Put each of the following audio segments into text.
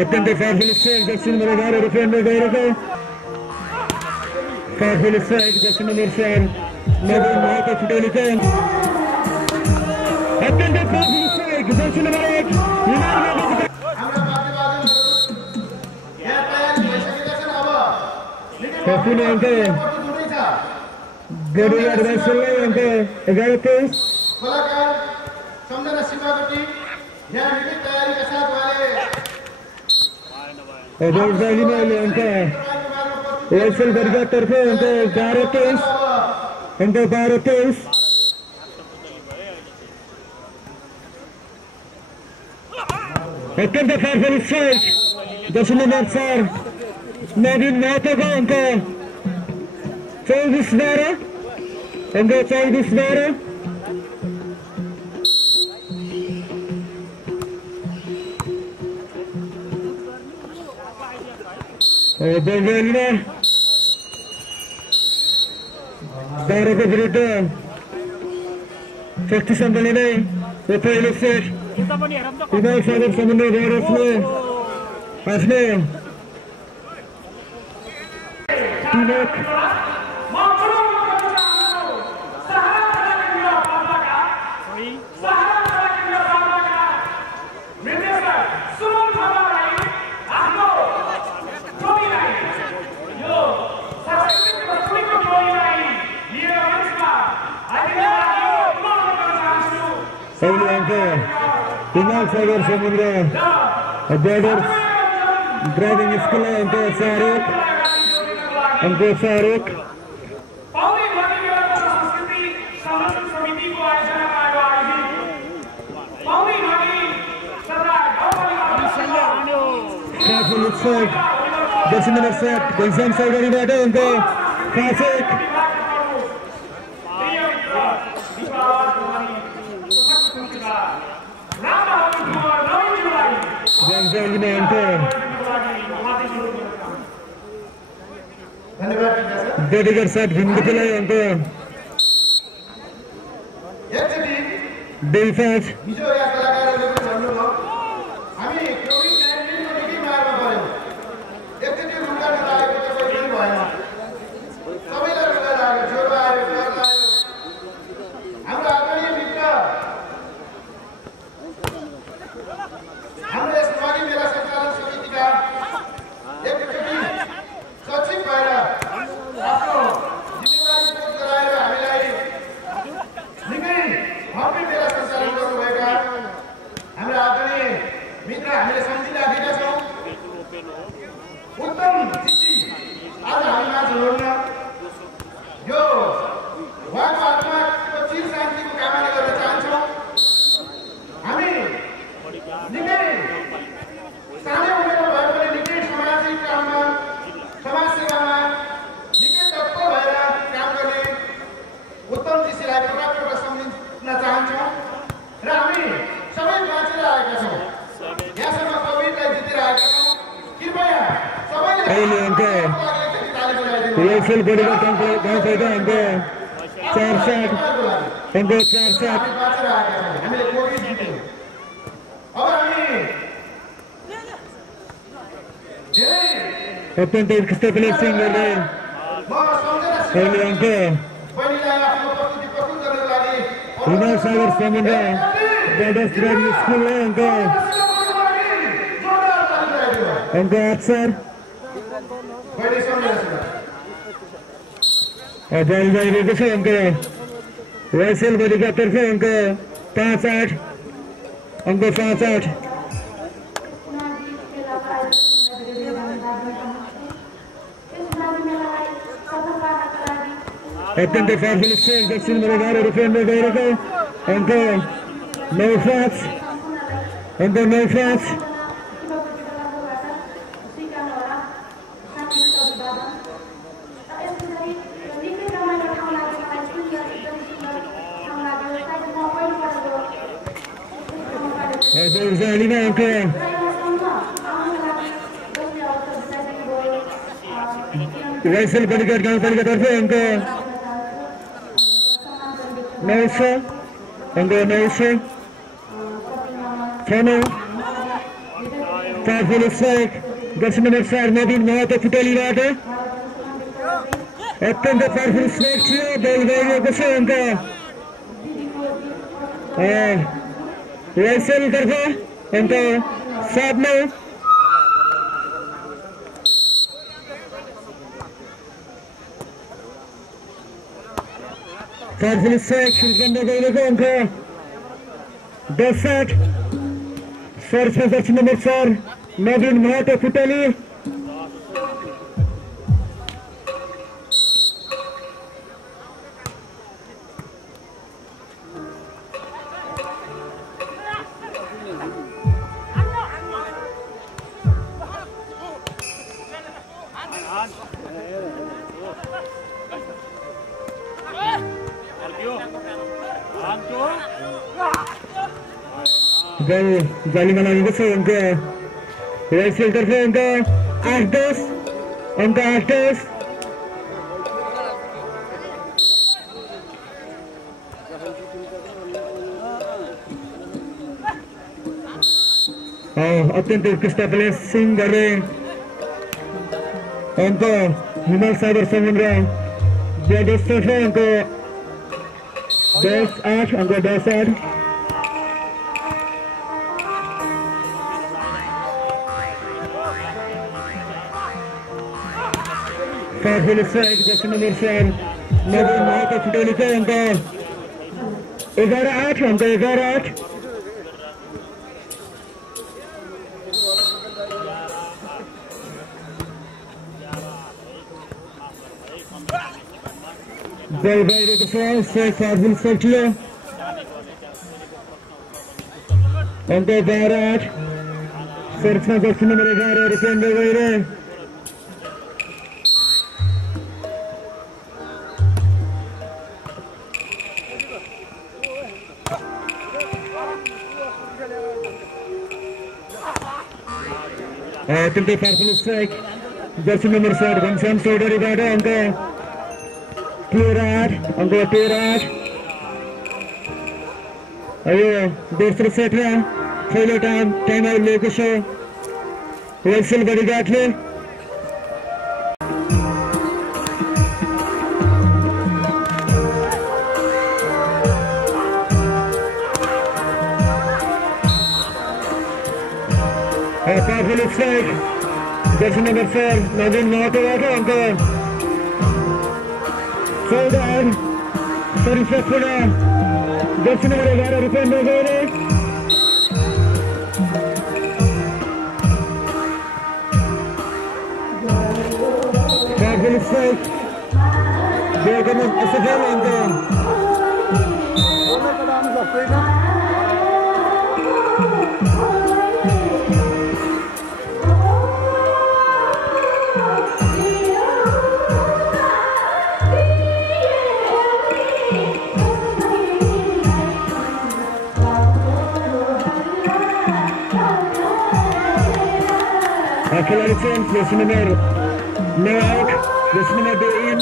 अत्यंत powerful strike दक्षिण number 11 रुपये में गएको powerful strike दक्षिण नंबर 4 नवीन महतो फुटेलीको अत्यंत powerful strike दक्षिण नंबर 1 पुणे अंक बड़ी एडवांस चल रहे अंक 11-23 सम्झना सीमाकोटी यहाँ विभिन्न तयारी के साथ वाले और जाली में अंक एयरसेल वर्ग तरफ अंक 12-23 अंक 12-23 अत्यंत powerful strike दक्षिण नंबर 4 नवीन महतो को अंक 24-12 अंक 24-12 बंगाली 12 को विरुद्ध शक्ति सम्मेलन वो पहले सेट विनय सागर समन्वय भारतले आफ्नो टिमक विनय सागर समुद्र बॉर्डर्स ड्राइविंग स्कूल अंक शाहरुख दक्षिण नंबर 7 घनश्याम सागरीबाट अंक 5-1 बॉडीगार्ड साथ भिन्नले अंक 2-5 हिजो या कलाकारहरूले पनि भन्नुभयो हामी कोभिड 19 को निकै मारमा पर्यौं एकचोटी रुगा नलागेको त कोही पनि भएन सबैलाई रुगा लाग्यो ज्वरो आयो डर लाग्यो हाम्रो आदरणीय मित्र हाम्रो यस माघी मेला सञ्चालन समितिका एकचोटी सचिव भएर आफ्नो जिम्मेवारी पूर्ण गराएर हामीलाई निकै भव्य मेला सञ्चालन गर्नुभएका हाम्रा आदरणीय मित्र हामीले सम्झिराखेका छौँ उत्तम जीसी आज हामी माझ हुनुहुन्न यो उहाँको आत्माको चिर शान्तिको कामना गर्न चाहन्छौँ हामी निकै सानै उमेरमा भए पनि निकै सामाजिक काममा समाज सेवामा निकै तत्पर भएर काम गर्ने उत्तम जीसीलाई प्रभावबाट सम्झिन चाहन्छौँ र हामी सबै बाँचेर आएका छौँ यहाँसम्म कोभिडलाई जितेर आएका छौँ कृपया सबैले एयरसेल बॉडीगार्ड अंक 4-7 अंक 4-7 बाँचेर आएका छौँ हामीले कोभिड जित्यौँ अब हामी धेरै अत्यन्त स्टेबलाइजिङ गर्ने म सम्झना पहिले अंक बहिनीलाई आफ्नो प्रस्तुति प्रस्तुत गर्नको लागि विनय सागर समुद्र बॉर्डर्स ड्राइभिङ स्कुल अंक 8-4 बहिनी सम्झना बल गइरहेको छ अंक एयरसेल बॉडीगार्ड तर्फ अंक 5-8 अंक 5-8 अत्यंत powerful strike दक्षिण नंबर 11 रुपये में गएको अंक 9-5 अंक 9-5 जाली में अंक एयरसेल बॉडीगार्ड गाउँपालिका तर्फ अंक 900 अंक 900 6-9 Powerful strike. Jersey number 4 Navin Mahato Futaliबाट अत्यन्त powerful strike थियो बल गएको छ अङ्क राइसेल तर्फ अङ्क 7-9 powerful strike सुरुबन्द गएको अङ्क 10-7 सर्च जर्सी नम्बर 4 नवीन महतो फुटली जालीमा लागेको छ अङ्क राइट साइड तर्फ अङ्क 8-10 अङ्क 8-10 अत्यन्त उत्कृष्ट प्लेसिङ गर्दै अङ्क हिमाल सागर समुद्र ब्याडेस तर्फ अङ्क 10-8 अङ्क 10-8 powerful strike jersey number 4 नवीन महतो फुटलीको अङ्क 11-8 अङ्क 11-8 बल बाहिरको छ स्ट्राइक powerful strike थियो अङ्क 12-8 सर्चमा jersey number 11 रुपेन्द्र गैरे अत्यन्तै powerful strike jersey number 7 Ghanshyam चौधरीबाट अङ्क 13-8 अङ्क 13-8 यो दोस्रो सेटमा पहिलो टाइम आउट लिएको छ राइसेल बडीगार्डले powerful strike jersey number 4 नवीन महतोबाट अङ्क 14-8 सरिफपुर jersey number 11 रुपेन्द्र गैरे powerful strike बेगम असफल अङ्क खिलाडी change jersey number 9 out jersey number 2 in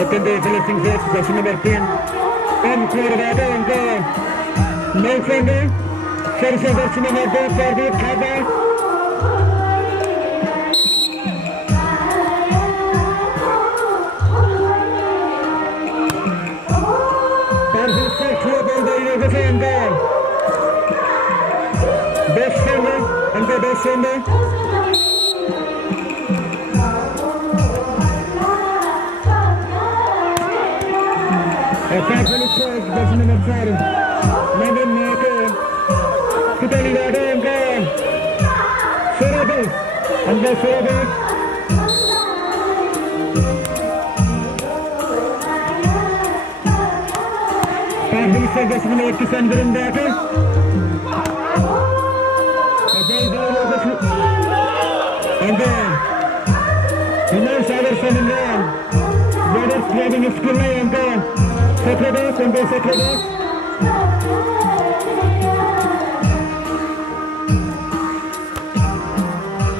अत्यन्तै फिनिसिङ सेट jersey number 10 कम स्कोरबाट अङ्क 9 सर्छ jersey number 2 Pradeep Thapa Sunday. Powerful strike jersey number 4 नवीन महतो फुटलीबाट अङ्क 16 अङ्क 16 powerful strike jersey number 8 किसान गुरुङबाट हिमाल सागर समुद्र ब्याडेस ड्राइभिङ स्कुललाई अङ्क 17-10 अङ्क 17-10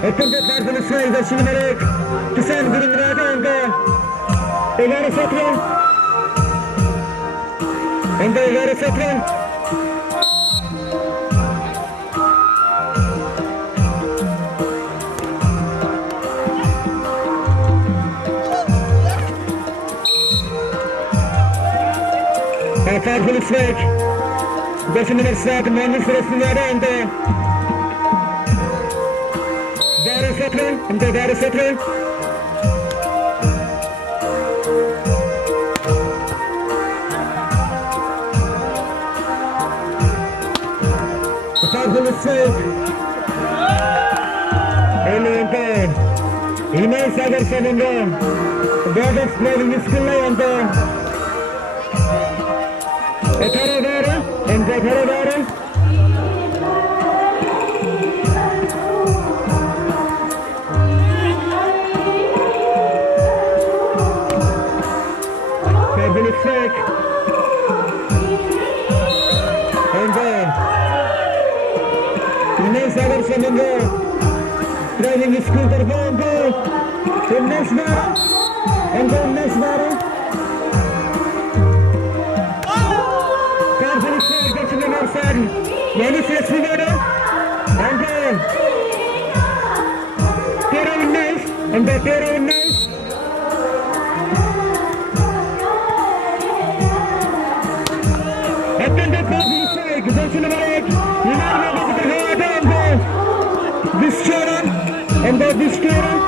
अत्यन्तै powerful strike jersey number 1 किसान गुरुङबाट अङ्क 11-17 and 11-17 Farklı Svek 5 numara saat mühendis sırasında önde Dari Setren Farklı Svek önde İmay Sagar sonunda Bağdat Slav'ın iskilla önde 18-12 and 18-12 Fabulous fake and Inay Sagar Samanga driving school terpon to next bar and the next bar Many face together and then Tero nice and the Tero nice attended by the side position number 8 this children and this children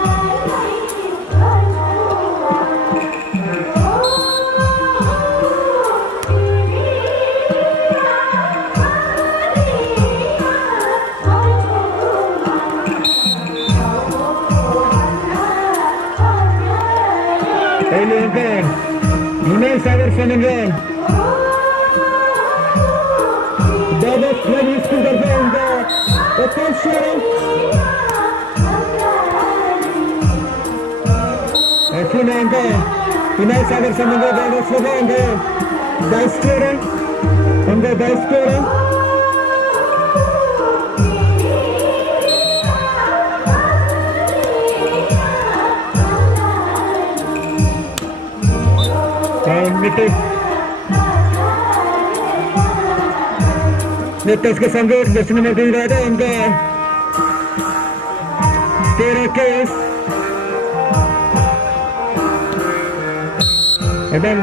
Inay Sagar Senegal Bağdat Slav'ın iskilla önde Attention Finalde Inay Sagar Senegal Bağdat Slav'ın önde Daiskora önde Daiskora Nitas के संग दर्शन में भी रहता है उनका 13 case एवं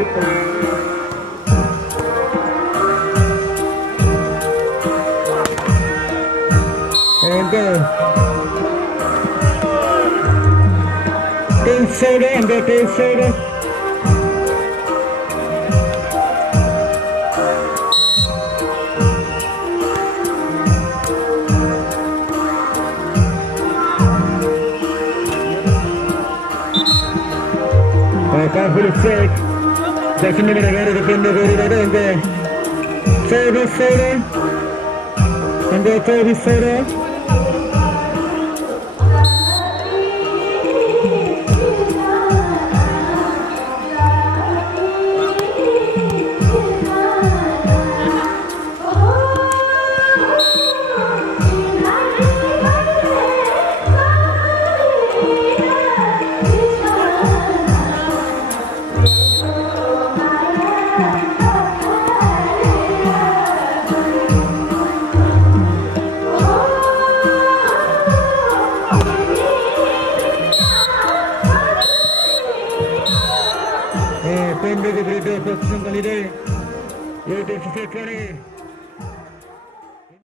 team soda Farklı Svek 5 numara gari depende önde Toby Soda and Toby Soda Pembe de Brito, posición calidad, 8-20.